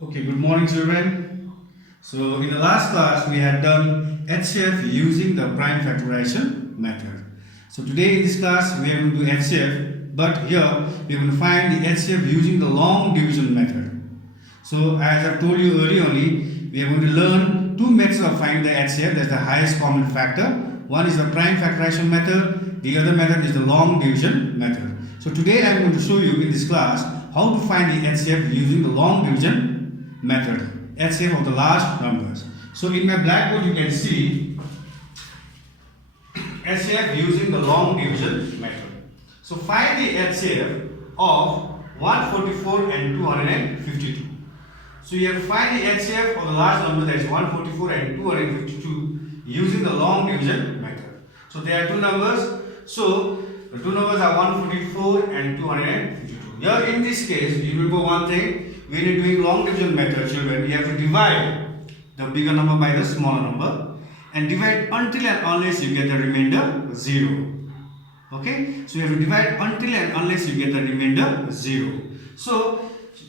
Okay, good morning, children. So, in the last class, we had done HCF using the prime factorization method. So, today in this class, we are going to do HCF, but here we are going to find the HCF using the long division method. So, as I told you earlier only, we are going to learn two methods of finding the HCF. That's the highest common factor. One is the prime factorization method. The other method is the long division method. So, today I am going to show you in this class how to find the HCF using the long division method, HCF of the large numbers. So in my blackboard you can see HCF using the long division method. So find the HCF of 144 and 252. So you have to find the HCF of the large number, that is 144 and 252, using the long division method. So there are two numbers. So the two numbers are 144 and 252. Here in this case, you remember one thing. When you are doing long division method, children, you have to divide the bigger number by the smaller number and divide until and unless you get the remainder 0. Okay, so you have to divide until and unless you get the remainder 0. So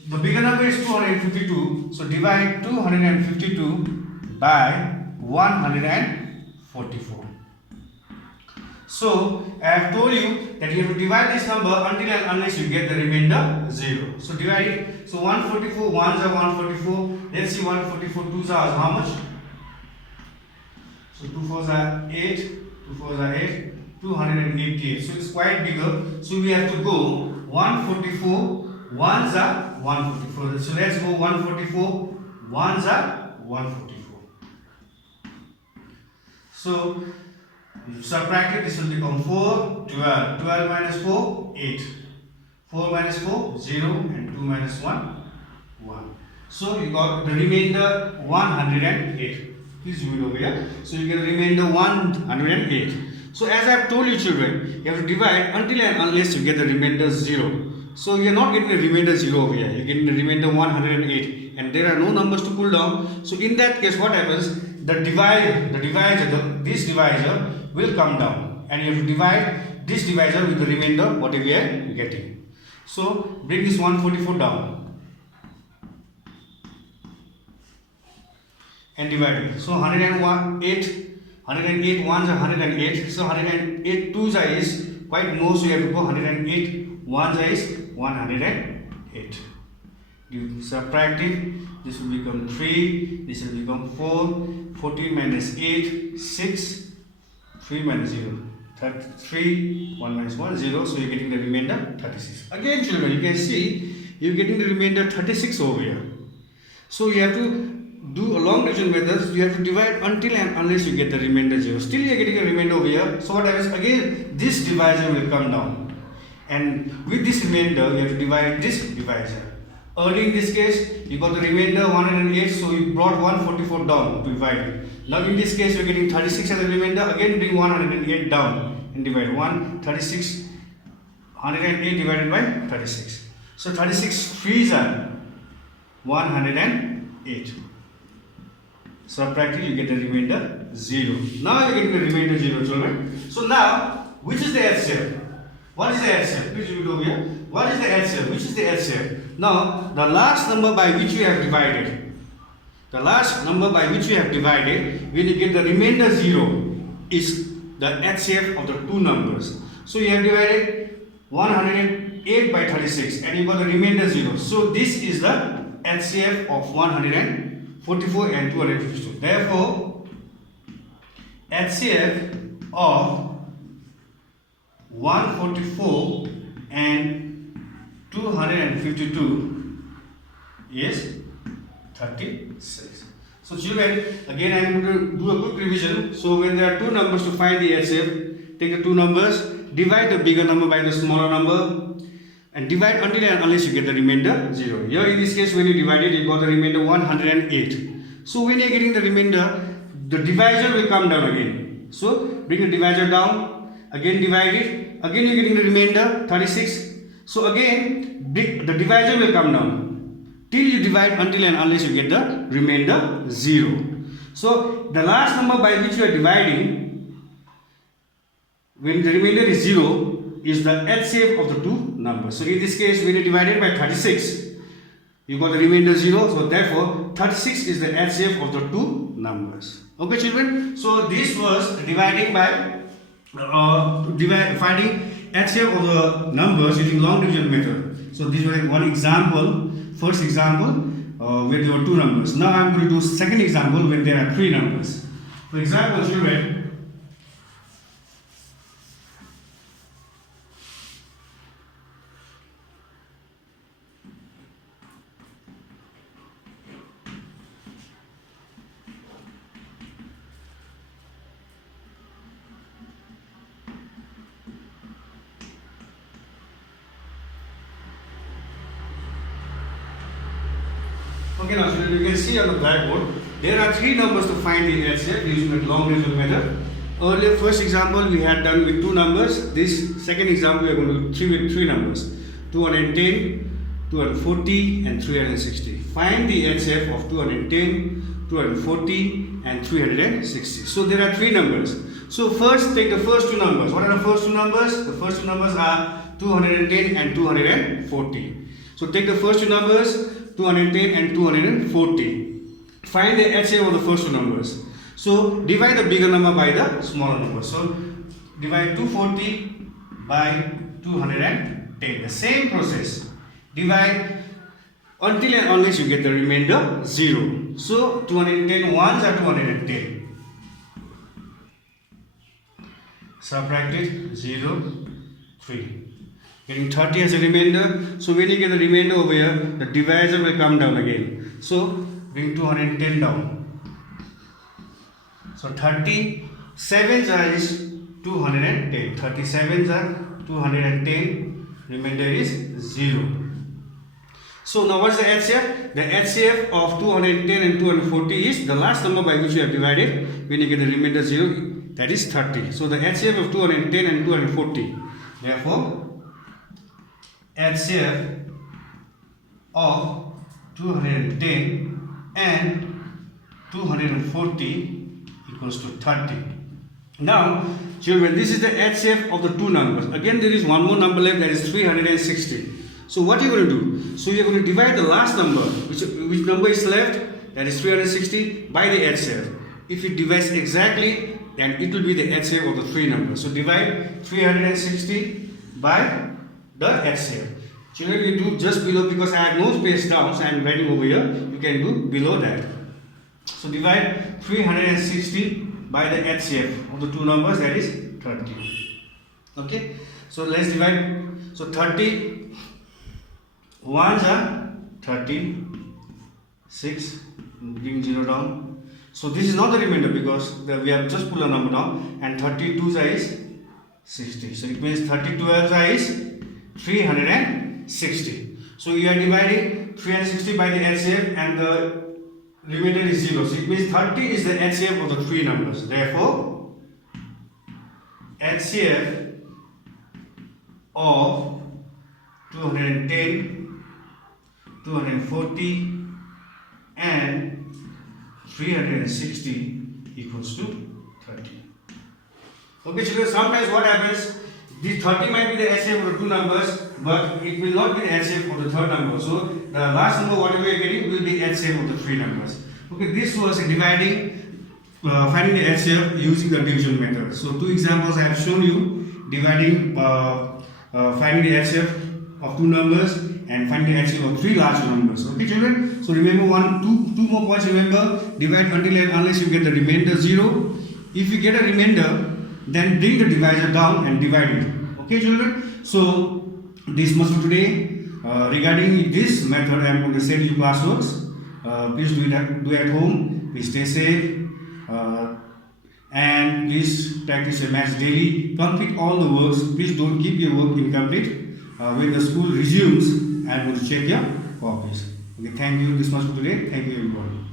the bigger number is 252, so divide 252 by 144. So I have told you that you have to divide this number until and unless you get the remainder 0. So divide it. So 144 ones are 144. Let's see, 144 twos are how much? So 2 fours are 8. 2 fours are 8. 288. So it's quite bigger. So we have to go 144 ones are 144. So let's go 144 ones are 144. So subtract it, this will become 4, 12. 12 minus 4, 8. 4 minus 4, 0. And 2 minus 1, 1. So you got the remainder 108. Please zoom it over here. So you get the remainder 108. So as I have told you, children, you have to divide until and unless you get the remainder 0. So you are not getting the remainder 0 over here. You are getting the remainder 108. And there are no numbers to pull down. So in that case, what happens? This divisor will come down, and you have to divide this divisor with the remainder whatever we are getting. So bring this 144 down and divide it. So 108 ones are 108. So 108 twos is quite more, so you have to go 108 ones is 108. You subtract it, this will become 3, this will become 4, 14 minus 8, 6, 3 minus 0, 3, 1 minus 1, 0, so you're getting the remainder 36. Again, children, you can see you're getting the remainder 36 over here. So you have to do a long division method. You have to divide until and unless you get the remainder 0. Still you're getting a remainder over here. So what happens? Again, this divisor will come down, and with this remainder you have to divide this divisor. Early in this case, you got the remainder 108, so you brought 144 down to divide it. Now in this case, you are getting 36 as a remainder. Again, bring 108 down and divide 108 divided by 36. So 36 threes are 108. Subtract it, you get the remainder 0. Now you are getting the remainder 0, children. So now, which is the HCF? What is the HCF? Please read it over here. What is the HCF? Which is the HCF? Now, the last number by which you have divided. The last number by which you have divided, when you get the remainder 0, is the HCF of the two numbers. So you have divided 108 by 36 and you got the remainder 0. So this is the HCF of 144 and 252. Therefore, HCF of 144 and 252 is 36. So children, again I am going to do a quick revision. So when there are two numbers to find the HCF, take the two numbers, divide the bigger number by the smaller number, and divide until and unless you get the remainder 0. Here in this case, when you divide it, you got the remainder 108. So when you are getting the remainder, the divisor will come down again. So bring the divisor down. Again divide it, again you are getting the remainder 36. So again the divisor will come down till you divide until and unless you get the remainder 0. So the last number by which you are dividing, when the remainder is 0, is the HCF of the two numbers. So in this case, when you divide it by 36, You got the remainder 0, so therefore 36 is the HCF of the two numbers. Okay, children. So this was dividing by finding HCF of the numbers using long division method. So this was one example, first example where there were two numbers. Now I am going to do second example when there are three numbers. For example, children. Okay, now so you can see on the blackboard, there are three numbers to find the HCF using the long division method. Earlier, first example we had done with two numbers. This second example we are going to do with three numbers: 210, 240, and 360. Find the HCF of 210, 240, and 360. So there are three numbers. So first, take the first two numbers. What are the first two numbers? The first two numbers are 210 and 240. So take the first two numbers, 210 and 240. Find the HCF of the first two numbers. So divide the bigger number by the smaller number. So divide 240 by 210. The same process. Divide until and unless you get the remainder 0. So 210 ones are 210. Subtract it 0, 3. Getting 30 as a remainder. So when you get the remainder over here, the divisor will come down again. So bring 210 down. So 37 is 210. 37 are 210. Remainder is 0. So now what is the HCF? The HCF of 210 and 240 is the last number by which you have divided. When you get the remainder 0, that is 30. So the HCF of 210 and 240. Therefore, HCF of 210 and 240 equals to 30. Now, children, this is the HCF of the two numbers. Again, there is one more number left, that is 360. So what are you going to do? So you are going to divide the last number, which number is left, that is 360, by the HCF. If it divides exactly, then it will be the HCF of the three numbers. So divide 360 by the HCF. Children, you do just below, because I have no space down, so I am writing over here. You can do below that. So divide 360 by the HCF of the two numbers, that is 30. Okay. So let's divide. So 30 ones are 30. 6. Bring 0 down. So this is not the remainder because we have just pulled a number down, and 32 is 60. So it means 32 is 360. So you are dividing 360 by the HCF and the remainder is 0. So it means 30 is the HCF of the three numbers. Therefore, HCF of 210, 240 and 360 equals to 30. Okay, children, sometimes what happens, the 30 might be the HCF of the two numbers, but it will not be the HCF of the third number. So the last number, whatever you are getting, will be HCF of the three numbers. Okay, this was dividing, finding the HCF using the division method. So two examples I have shown you, dividing, finding the HCF of two numbers and finding the HCF of three large numbers. Okay, children. So remember two more points. Remember, divide until and unless you get the remainder 0. If you get a remainder, then bring the divisor down and divide it. Okay, children. So this much for today. Regarding this method, I am going to send you classworks. Please do it at home. Please stay safe. And please practice your maths daily. Complete all the works. Please don't keep your work incomplete. When the school resumes, I am going to check your copies. Okay, thank you. This much for today. Thank you, everyone.